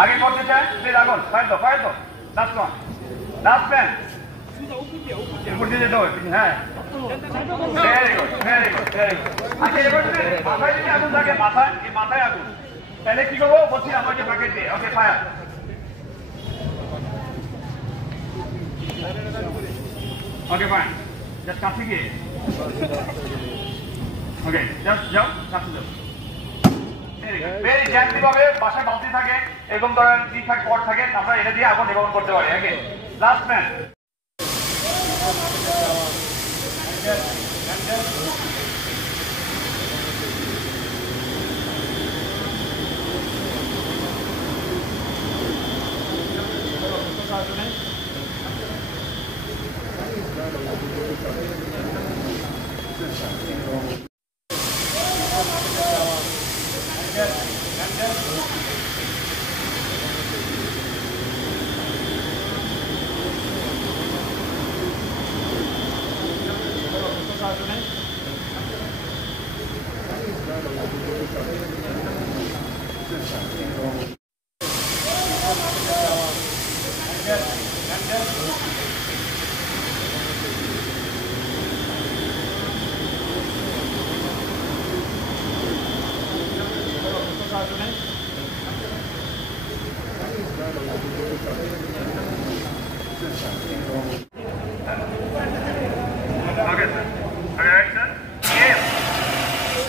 আগে করতে চায় প্লিজ আগুন ফায়ার দাও লাস্ট ওয়ান লাস্ট ম্যান উপর দিয়ে যেতে হবে হ্যাঁ ভেরি গুড আচ্ছা এবার যদি মাথায় যদি আগুন থাকে মাথায় আগুন তাহলে কি করবো বলছি আমাকে প্যাকেট দিয়ে ওকে ফায়ার ওকে ফাইন জাস্ট কাছে গিয়ে ওকে জাস্ট যাও কাছে যাও ভেরি জেন্টলি ভাবে বাসায় বালতি থাকে এরকম ধরনের ঠিকঠাক পট থাকে আমরা এটা দিয়ে আগুন নিবারণ করতে পারি ওকে লাস্ট ম্যান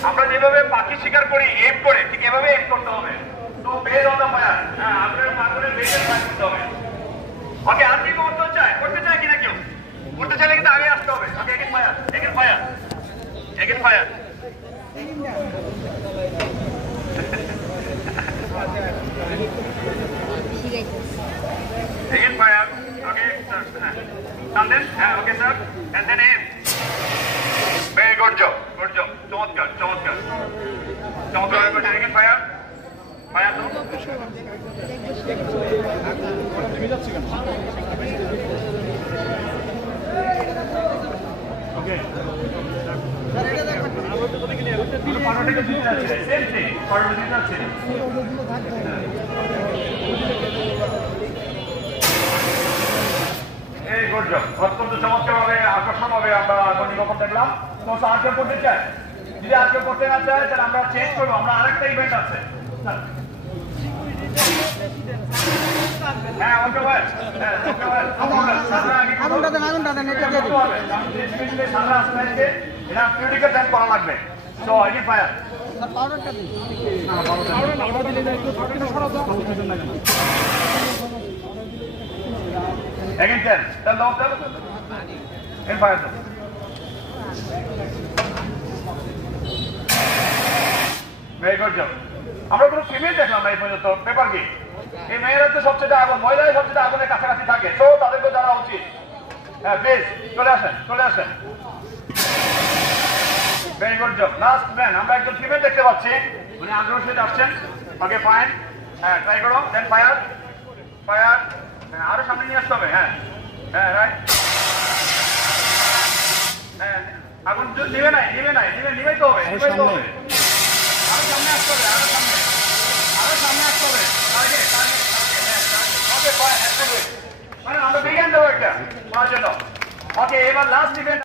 আমরা যেভাবে পাখি শিকার করি এম করে ঠিক এভাবে এম করতে হবে তো বের অন দ্য ফায়ার হ্যাঁ আপনার পাগলের বেজের ফায়ার করতে হবে ওকে আর কি করতে চায় কিনা কেউ করতে চাইলে কিন্তু আগে আসতে হবে okay again fire Again fire. Okay, sir. And then, okay, sir. And then aim. Very good job. চমৎকার. Again fire. Fire তো. Okay. পারোটাকে দিতে যাচ্ছে সেম থিং পারোটা দিতে যাচ্ছে এই গুড জব অত্যন্ত চমৎকারভাবে আকর্ষণভাবে আমরা আগুন নির্বাপন দেখলাম তো আর কেউ করতে চায় যদি আর কেউ করতে না চায় তাহলে আমরা চেঞ্জ করবো আমরা আরেকটা ইভেন্ট আছে হ্যাঁ ওকে ভাই আগুনটা দেন এটা দিয়ে দিন সামনে আসবে এটা ক্রিটিক্যাল টাইম করা লাগবে সো আগে ফায়ার পাউডারটা দিন না পাউডার দিলে একটু ছোটটা সরাও তো Again 10. Tell and fire them. Very good job. আমরা কোনো ফিমেল দেখলাম না এই পর্যন্ত পেপার কি এই মেয়েরা তো সবচেয়ে আগুন মহিলারা সবচেয়ে আগুনের কাছাকাছি থাকে তো তাদেরকে জানা উচিত হ্যাঁ প্লিজ চলে আসেন very good job last man আমরা একজন ফিমেল দেখতে পাচ্ছি উনি আগ্রহের সাথে আসছেন ওকে ফাইন হ্যাঁ ট্রাই করো দেন ফায়ার আরো সামনে নিয়ে আসতে হবে হ্যাঁ রাইট হ্যাঁ আগুন নিবে নাই নিবেই তো হবে আরো সামনে আসতে হবে মানে আমরা বিজ্ঞান দেবো একটা ওনার জন্য ওকে এবার লাস্ট ইভেন্ট